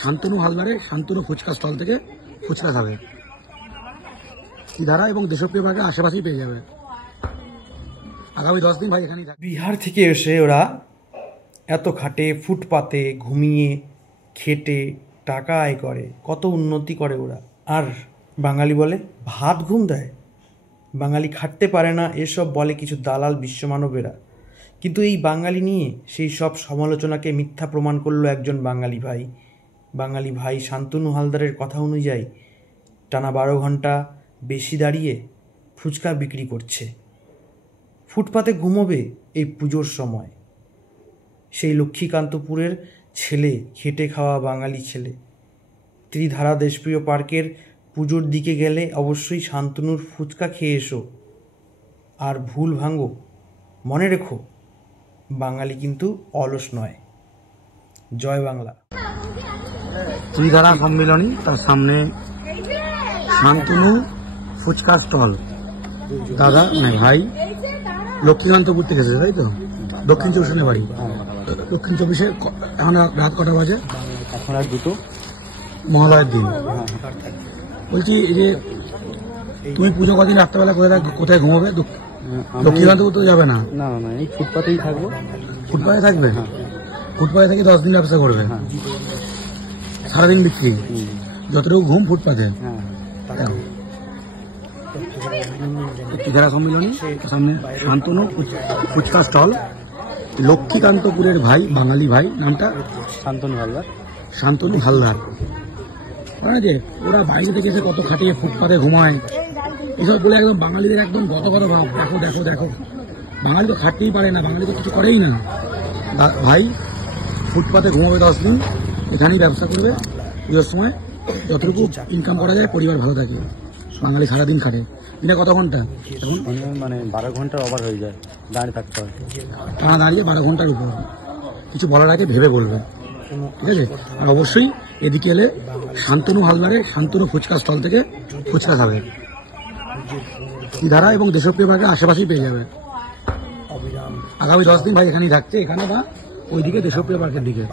শান্তনু হালদারের শান্তনু ফুচকা স্টল থেকে ফুচকা খাবে। ধারা এবং দেশপ্রিয় পার্কের আশেপাশেই পেয়ে যাবে। আগামী 10 দিন ভাই এখানেই থাকবে। বিহার থেকে এসে ওরা এত খাটে, ফুটপাতে ঘুমিয়ে খেটে টাকা আয় করে, কত উন্নতি করে ওরা। আর বাঙালি বলে ভাত ঘুম দেয়, বাঙালি খাটতে পারে না, এসব বলে কিছু দালাল বিশ্বমানবেরা। কিন্তু এই বাঙালি নিয়ে সেই সব সমালোচনাকে মিথ্যা প্রমাণ করলো একজন বাঙালি ভাই শান্তনু হালদারের কথা অনুযায়ী টানা 12 ঘন্টা বেশি দাঁড়িয়ে ফুচকা বিক্রি করছে। ফুটপাতে ঘুমোবে এই পুজোর সময় সেই লক্ষ্মীকান্তপুরের ছেলে, খেটে খাওয়া বাঙালি ছেলে। ত্রিধারা দেশপ্রিয় পার্কের পুজোর দিকে গেলে অবশ্যই শান্তনুর ফুচকা খেয়ে এসো, আর ভুল ভাঙো। মনে রেখো, বাঙালি কিন্তু অলস নয়। জয় বাংলা। ত্রিধারা সম্মেলনী, তার সামনে শান্তনু ফুচকা স্টল। দাদা ভাই লক্ষ্মীকান্তপুর থেকে এসেছে, তাই তো? দক্ষিণ 24 বাড়ি। দক্ষিণ 24 এখন রাত কটা বাজে? এখন আর 2টো, মহালয়ের দিন। বলছি এই যে তুমি পুজো কদিন রাত্রেবেলা কোথায় ঘুমাবে? লক্ষ্মীকান্তপুর তো যাবে না? না, এই ফুটপাতেই থাকবো। ফুটপাতে থাকবে? ফুটপাতে থেকে 10 দিন ব্যবসা করবে? সারাদিন বিক্রি, যতটুকু ঘুম ফুটপাতে। ত্রিধারা সম্মেলনী, সামনে শান্তনু ফুচকা স্টল। লক্ষ্মীকান্তপুরের ভাই, বাঙালি ভাই, নামটা শান্তনু হালদার। যে ওরা বাইরে থেকে এসে কত খাটিয়ে ফুটপাতে ঘুমায়, এসব বলে একদম বাঙালিদের একদম গত ভাব। দেখো দেখো দেখো, বাঙালি তো খাটতেই পারে না, বাঙালি তো কিছু করেই না। ভাই ফুটপাতে ঘুমাবে 10 দিন, এখানেই ব্যবসা করবে। পুজোর সময় যতটুকু ইনকাম করা যায়, পরিবার ভালো থাকে। বাঙালি সারাদিন খাটে, দিনে কত ঘন্টা? এখন মানে 12 ঘন্টার ওভার হয়ে যায়, দাঁড়িয়ে থাকতে হয়। টানা দাঁড়িয়ে 12 ঘন্টার উপর। কিছু বলার আগে ভেবে বলবে, ঠিক আছে? আর অবশ্যই এদিকে এলে শান্তনু হালদারের শান্তনু ফুচকা স্টল থেকে ফুচকা খাবে। ধারা এবং দেশপ্রিয় পার্কের আশেপাশেই পেয়ে যাবে। আগামী 10 দিন ভাই এখানেই থাকছে, এখানে বা ওইদিকে দেশপ্রিয় পার্কের দিকে।